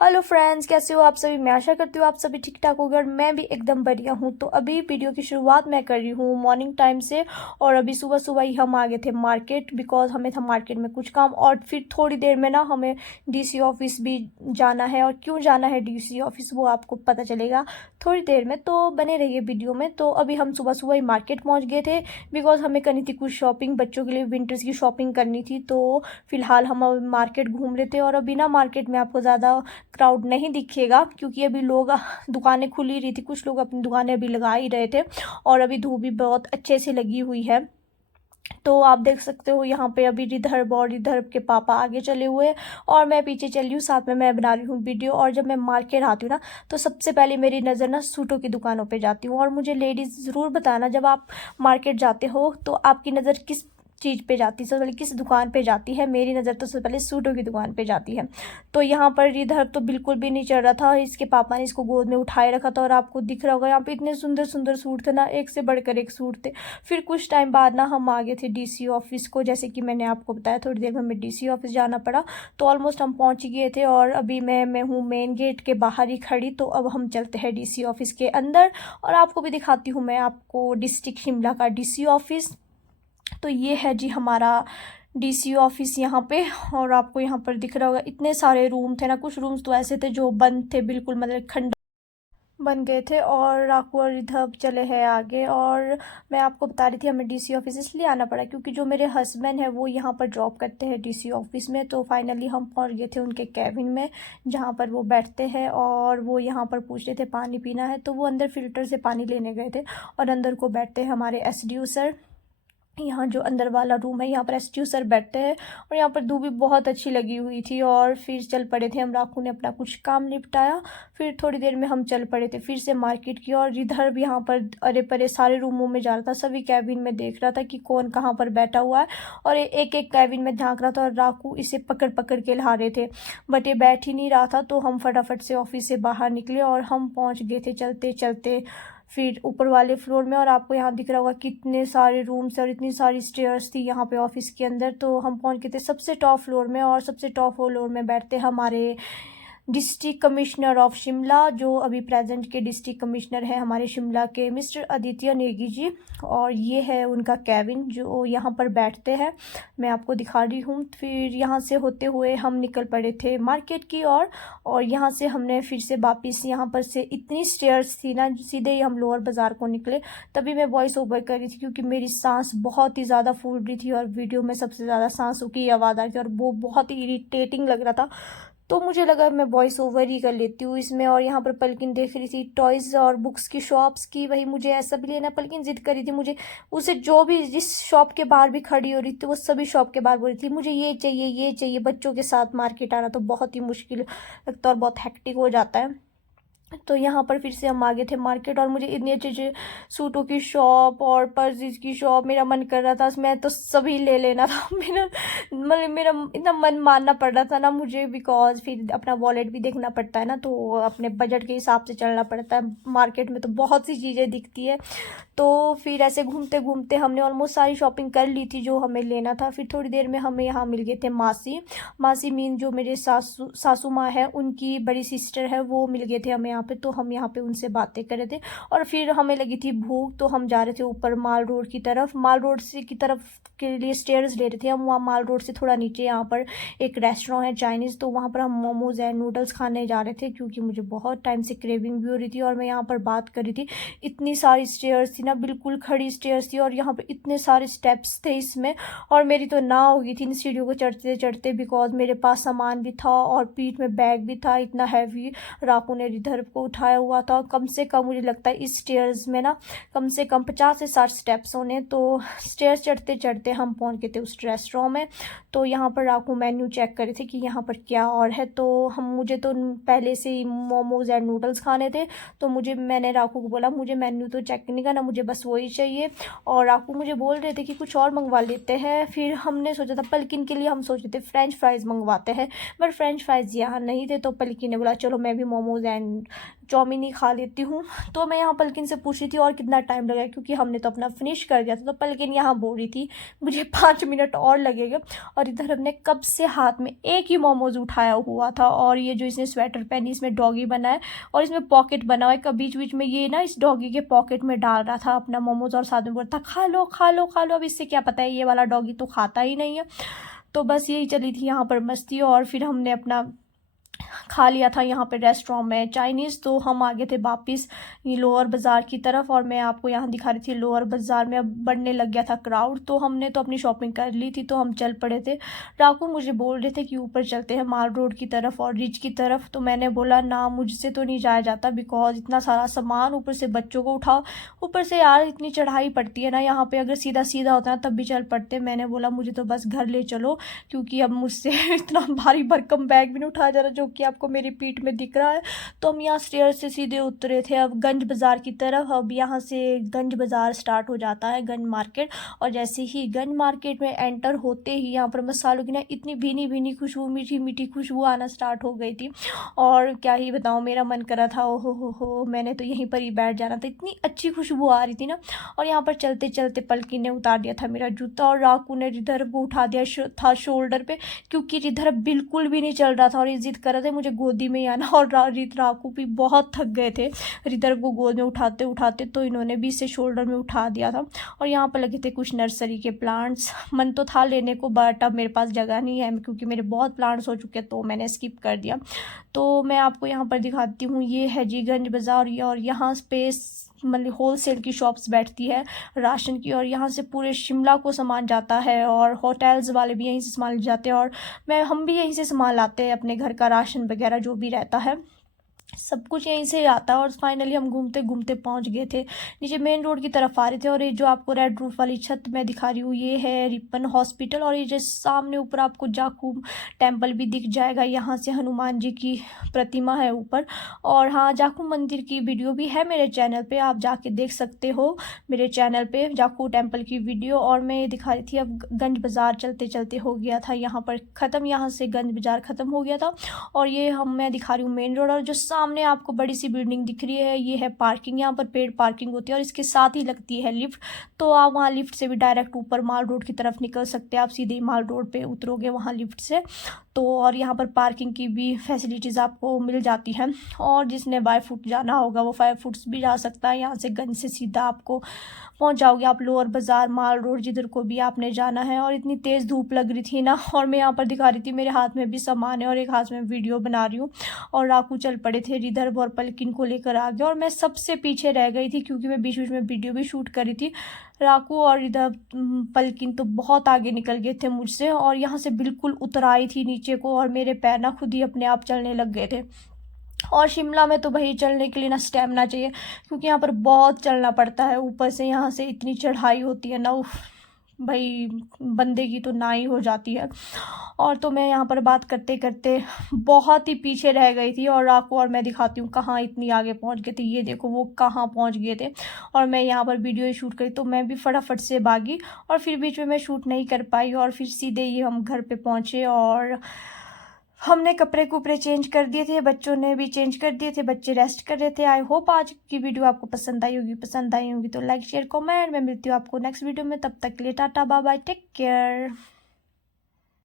Hello friends, कैसे हो आप सभी। मैं आशा करती हूँ आप सभी ठीक ठाक होंगे और मैं भी एकदम बढ़िया हूँ। तो अभी वीडियो की शुरुआत मैं कर रही हूँ मॉर्निंग टाइम से। और अभी सुबह सुबह ही हम आ गए थे मार्केट, बिकॉज हमें था मार्केट में कुछ काम। और फिर थोड़ी देर में ना हमें डीसी ऑफिस भी जाना है, और क्यों जाना है डीसी ऑफिस वो आपको पता चलेगा थोड़ी देर में, तो बने रहिए वीडियो में। तो अभी हम सुबह सुबह ही मार्केट पहुँच गए थे, बिकॉज हमें करनी थी कुछ शॉपिंग, बच्चों के लिए विंटर्स की शॉपिंग करनी थी। तो फिलहाल हम अभी मार्केट घूम रहे थे, और अभी ना मार्केट में आपको ज़्यादा क्राउड नहीं दिखेगा, क्योंकि अभी लोग दुकानें खुली रही थी, कुछ लोग अपनी दुकानें अभी लगा ही रहे थे, और अभी धूप भी बहुत अच्छे से लगी हुई है। तो आप देख सकते हो यहाँ पे अभी रिधर्व और रिधर्व के पापा आगे चले हुए हैं, और मैं पीछे चली हूँ, साथ में मैं बना रही हूँ वीडियो। और जब मैं मार्केट आती हूँ ना, तो सबसे पहले मेरी नज़र ना सूटों की दुकानों पे जाती हूँ। और मुझे लेडीज़ ज़रूर बताना, जब आप मार्केट जाते हो तो आपकी नज़र किस चीज़ पे जाती है, सबसे पहले किस दुकान पे जाती है। मेरी नज़र तो सबसे पहले सूटों की दुकान पे जाती है। तो यहाँ पर इधर तो बिल्कुल भी नहीं चल रहा था, इसके पापा ने इसको गोद में उठाए रखा था, और आपको दिख रहा होगा यहाँ पे इतने सुंदर सुंदर सूट थे ना, एक से बढ़कर एक सूट थे। फिर कुछ टाइम बाद ना हम आ गए थे डीसी ऑफिस को, जैसे कि मैंने आपको बताया थोड़ी देर में हमें डीसी ऑफिस जाना पड़ा। तो ऑलमोस्ट हम पहुँच गए थे, और अभी मैं हूँ मेन गेट के बाहर ही खड़ी। तो अब हम चलते हैं डीसी ऑफिस के अंदर, और आपको भी दिखाती हूँ मैं आपको डिस्ट्रिक्ट शिमला का डीसी ऑफिस। तो ये है जी हमारा डीसी ऑफिस यहाँ पे। और आपको यहाँ पर दिख रहा होगा इतने सारे रूम थे ना, कुछ रूम्स तो ऐसे थे जो बंद थे, बिल्कुल मतलब खंड बन गए थे। और राकू और रिधव चले हैं आगे। और मैं आपको बता रही थी हमें डीसी ऑफिस इसलिए आना पड़ा क्योंकि जो मेरे हस्बैंड है वो यहाँ पर जॉब करते हैं डीसी ऑफिस में। तो फाइनली हम पहुँच गए थे उनके कैबिन में, जहाँ पर वो बैठते हैं। और वो यहाँ पर पूछ रहे थे पानी पीना है, तो वो अंदर फिल्टर से पानी लेने गए थे। और अंदर को बैठते हैं हमारे एसडीओ सर। यहाँ जो अंदर वाला रूम है यहाँ पर एसटीयू सर बैठते हैं। और यहाँ पर धूप भी बहुत अच्छी लगी हुई थी, और फिर चल पड़े थे हम। राखू ने अपना कुछ काम निपटाया, फिर थोड़ी देर में हम चल पड़े थे फिर से मार्केट की। और इधर भी यहाँ पर अरे परे सारे रूमों में जा रहा था, सभी कैबिन में देख रहा था कि कौन कहाँ पर बैठा हुआ है, और एक एक कैबिन में झाँक रहा था। और राकू इसे पकड़ पकड़ के ला रहे थे, बट ये बैठ ही नहीं रहा था। तो हम फटाफट से ऑफिस से बाहर निकले, और हम पहुँच गए थे चलते चलते फिर ऊपर वाले फ्लोर में। और आपको यहाँ दिख रहा होगा कितने सारे रूम्स और इतनी सारी स्टेयर्स थी यहाँ पे ऑफिस के अंदर। तो हम पहुँच गए थे सबसे टॉप फ्लोर में, और सबसे टॉप फ्लोर में बैठते हमारे डिस्ट्रिक्ट कमिश्नर ऑफ शिमला, जो अभी प्रेजेंट के डिस्ट्रिक्ट कमिश्नर है हमारे शिमला के, मिस्टर आदित्य नेगी जी। और ये है उनका कैबिन जो यहाँ पर बैठते हैं, मैं आपको दिखा रही हूँ। फिर यहाँ से होते हुए हम निकल पड़े थे मार्केट की ओर। और यहाँ से हमने फिर से वापस यहाँ पर से इतनी स्टेयर्स थी ना, सीधे ही हम लोअर बाज़ार को निकले। तभी मैं वॉइस ओवर कर रही थी क्योंकि मेरी सांस बहुत ही ज़्यादा फूल रही थी, और वीडियो में सबसे ज़्यादा सांसों की आवाज़ आ रही थी, और वो बहुत ही इरिटेटिंग लग रहा था। तो मुझे लगा मैं वॉइस ओवर ही कर लेती हूँ इसमें। और यहाँ पर पलकिन देख रही थी टॉयज़ और बुक्स की शॉप्स की, वही मुझे ऐसा भी लेना। पलकिन जिद करी थी मुझे, उसे जो भी जिस शॉप के बाहर भी खड़ी हो रही थी वो सभी शॉप के बाहर बोल रही थी मुझे ये चाहिए ये चाहिए। बच्चों के साथ मार्केट आना तो बहुत ही मुश्किल लगता है और बहुत हेक्टिक हो जाता है। तो यहाँ पर फिर से हम आ गए थे मार्केट, और मुझे इतनी अच्छे अच्छे सूटों की शॉप और पर्सेस की शॉप, मेरा मन कर रहा था मैं तो सभी ले लेना था। मेरा इतना मन मानना पड़ रहा था ना मुझे, बिकॉज फिर अपना वॉलेट भी देखना पड़ता है ना, तो अपने बजट के हिसाब से चलना पड़ता है। मार्केट में तो बहुत सी चीज़ें दिखती है। तो फिर ऐसे घूमते घूमते हमने ऑलमोस्ट सारी शॉपिंग कर ली थी जो हमें लेना था। फिर थोड़ी देर में हमें यहाँ मिल गए थे मासी। मासी मीन जो मेरे सासू माँ है, उनकी बड़ी सिस्टर है, वो मिल गए थे हमें यहाँ पे। तो हम यहाँ पे उनसे बातें कर रहे थे, और फिर हमें लगी थी भूख, तो हम जा रहे थे ऊपर माल रोड की तरफ। माल रोड से की तरफ के लिए स्टेयर्स ले रहे थे हम। वहाँ माल रोड से थोड़ा नीचे यहाँ पर एक रेस्टोरेंट है चाइनीज़, तो वहाँ पर हम मोमोज़ एंड नूडल्स खाने जा रहे थे, क्योंकि मुझे बहुत टाइम से क्रेविंग भी हो रही थी। और मैं यहाँ पर बात कर रही थी, इतनी सारी स्टेयर्स थी ना, बिल्कुल खड़ी स्टेयर्स थी, और यहाँ पर इतने सारे स्टेप्स थे इसमें। और मेरी तो ना हो गई थी इन सीढ़ियों को चढ़ते चढ़ते, बिकॉज मेरे पास सामान भी था और पीठ में बैग भी था इतना हैवी। राकू ने रिधर्व को उठाया हुआ था। कम से कम मुझे लगता है इस स्टेयर्स में ना कम से कम 50 से 60 स्टेप्स होने। तो स्टेयर्स चढ़ते चढ़ते हम पहुंच गए थे उस रेस्टोरेंट में। तो यहाँ पर राकू मेन्यू चेक कर रहे थे कि यहाँ पर क्या और है। तो मुझे तो पहले से ही मोमोज एंड नूडल्स खाने थे, तो मैंने राकू को बोला मुझे मेन्यू तो चेक नहीं करना, मुझे बस वही चाहिए। और राकू मुझे बोल रहे थे कि कुछ और मंगवा लेते हैं। फिर हमने सोचा था पलकिन के लिए हम सोच रहे थे फ्रेंच फ्राइज़ मंगवाते हैं, बट फ्रेंच फ्राइज़ यहाँ नहीं थे। तो पलकिन ने बोला चलो मैं भी मोमोज एंड चाउमीन ही खा लेती हूँ। तो मैं यहाँ पलकिन से पूछ रही थी और कितना टाइम लगेगा, क्योंकि हमने तो अपना फिनिश कर दिया था। तो पलकिन यहाँ बोल रही थी मुझे 5 मिनट और लगेगा। और इधर हमने कब से हाथ में एक ही मोमोज उठाया हुआ था, और ये जो इसने स्वेटर पहनी इसमें डॉगी बना है और इसमें पॉकेट बना हुआ है। कभी बीच बीच में ये ना इस डॉगी के पॉकेट में डाल रहा था अपना मोमोज और साथ में बोल रहा था खा लो खा लो खा लो। अब इससे क्या पता है, ये वाला डॉगी तो खाता ही नहीं है। तो बस यही चली थी यहाँ पर मस्ती। और फिर हमने अपना खा लिया था यहाँ पे रेस्टोरेंट में चाइनीज़। तो हम आगे थे वापस ये लोअर बाज़ार की तरफ, और मैं आपको यहाँ दिखा रही थी लोअर बाज़ार में अब बढ़ने लग गया था क्राउड। तो हमने तो अपनी शॉपिंग कर ली थी, तो हम चल पड़े थे। राकू मुझे बोल रहे थे कि ऊपर चलते हैं माल रोड की तरफ और रिच की तरफ। तो मैंने बोला ना, मुझसे तो नहीं जाया जाता, बिकॉज इतना सारा सामान, ऊपर से बच्चों को उठाओ, ऊपर से यार इतनी चढ़ाई पड़ती है ना यहाँ पे। अगर सीधा सीधा होता है तब भी चल पड़ते। मैंने बोला मुझे तो बस घर ले चलो, क्योंकि अब मुझसे इतना भारी भरकम बैग भी नहीं उठाया जा रहा, जो कि आपको मेरी पीठ में दिख रहा है। तो हम यहाँ स्टेयर से सीधे उतरे थे अब गंज बाज़ार की तरफ। अब यहाँ से गंज बाज़ार स्टार्ट हो जाता है, गंज मार्केट। और जैसे ही गंज मार्केट में एंटर होते ही यहाँ पर मसालों की ना इतनी भीनी भीनी खुशबू, मीठी मीठी खुशबू आना स्टार्ट हो गई थी। और क्या ही बताऊँ, मेरा मन कर रहा था ओहो हो, मैंने तो यहीं पर ही बैठ जाना था, इतनी अच्छी खुशबू आ रही थी ना। और यहाँ पर चलते चलते पलकी ने उतार दिया था मेरा जूता, और राकू ने रिधर को उठा दिया था शोल्डर पे, क्योंकि रिधर बिल्कुल भी नहीं चल रहा था और ये जिद कर रहे थे मुझे गोदी में ही आना। और राकू भी बहुत थक गए थे रिधर को गोद में उठाते उठाते, तो इन्होंने भी इसे शोल्डर में उठा दिया था। और यहाँ पर लगे थे कुछ नर्सरी के प्लांट्स। मन तो था लेने को, बट अब मेरे पास जगह नहीं है, क्योंकि मेरे बहुत प्लांट्स हो चुके, तो मैंने स्किप कर दिया। तो मैं आपको यहाँ पर दिखाती हूँ, ये है जी गंज बाज़ार। और यहाँ स्पेस मतलब होल सेल की शॉप्स बैठती है राशन की, और यहाँ से पूरे शिमला को सामान जाता है, और होटल्स वाले भी यहीं से सामान ले जाते हैं, और हम भी यहीं से सामान लाते हैं, अपने घर का राशन वगैरह जो भी रहता है सब कुछ यहीं से आता है। और फाइनली हम घूमते घूमते पहुंच गए थे नीचे मेन रोड की तरफ आ रहे थे। और ये जो आपको रेड रूफ वाली छत मैं दिखा रही हूँ, ये है रिपन हॉस्पिटल। और ये जो सामने ऊपर आपको जाखू टेम्पल भी दिख जाएगा, यहाँ से हनुमान जी की प्रतिमा है ऊपर। और हाँ, जाखू मंदिर की वीडियो भी है मेरे चैनल पे, आप जाके देख सकते हो मेरे चैनल पे जाखू टेम्पल की वीडियो। और मैं ये दिखा रही थी अब गंज बाज़ार चलते चलते हो गया था यहाँ पर ख़त्म, यहाँ से गंज बाज़ार ख़त्म हो गया था। और ये मैं दिखा रही हूँ मेन रोड, और जो सामने आपको बड़ी सी बिल्डिंग दिख रही है ये है पार्किंग। यहाँ पर पेड पार्किंग होती है और इसके साथ ही लगती है लिफ्ट। तो आप वहाँ लिफ्ट से भी डायरेक्ट ऊपर माल रोड की तरफ निकल सकते हैं, आप सीधे ही माल रोड पे उतरोगे वहाँ लिफ्ट से। तो और यहाँ पर पार्किंग की भी फैसिलिटीज़ आपको मिल जाती हैं, और जिसने बाय फुट जाना होगा वो 5 फुट्स भी जा सकता है। यहाँ से गंज से सीधा आपको पहुँच जाओगे आप लोअर बाज़ार माल रोड, जिधर को भी आपने जाना है। और इतनी तेज़ धूप लग रही थी ना, और मैं यहाँ पर दिखा रही थी मेरे हाथ में भी सामान है और एक हाथ में वीडियो बना रही हूँ। और राकू चल पड़े थे रिधर और पलकिन को लेकर आ गए, और मैं सबसे पीछे रह गई थी, क्योंकि मैं बीच बीच में वीडियो भी शूट कर रही थी। राकू और इधर पलकिन तो बहुत आगे निकल गए थे मुझसे, और यहाँ से बिल्कुल उतराई थी नीचे को, और मेरे पैर ना खुद ही अपने आप चलने लग गए थे। और शिमला में तो भाई चलने के लिए ना स्टेमिना चाहिए, क्योंकि यहाँ पर बहुत चलना पड़ता है, ऊपर से यहाँ से इतनी चढ़ाई होती है ना, उफ भाई बंदे की तो ना ही हो जाती है। और तो मैं यहाँ पर बात करते करते बहुत ही पीछे रह गई थी, और आपको और मैं दिखाती हूँ कहाँ इतनी आगे पहुँच गए थे। ये देखो वो कहाँ पहुँच गए थे, और मैं यहाँ पर वीडियो शूट करी, तो मैं भी फटाफट से भागी, और फिर बीच में मैं शूट नहीं कर पाई, और फिर सीधे ही हम घर पे पहुँचे। और हमने कपड़े कुपड़े चेंज कर दिए थे, बच्चों ने भी चेंज कर दिए थे, बच्चे रेस्ट कर रहे थे। आई होप आज की वीडियो आपको पसंद आई होगी तो लाइक शेयर कमेंट। मैं मिलती हूँ आपको नेक्स्ट वीडियो में, तब तक के लिए tata bye bye, take care.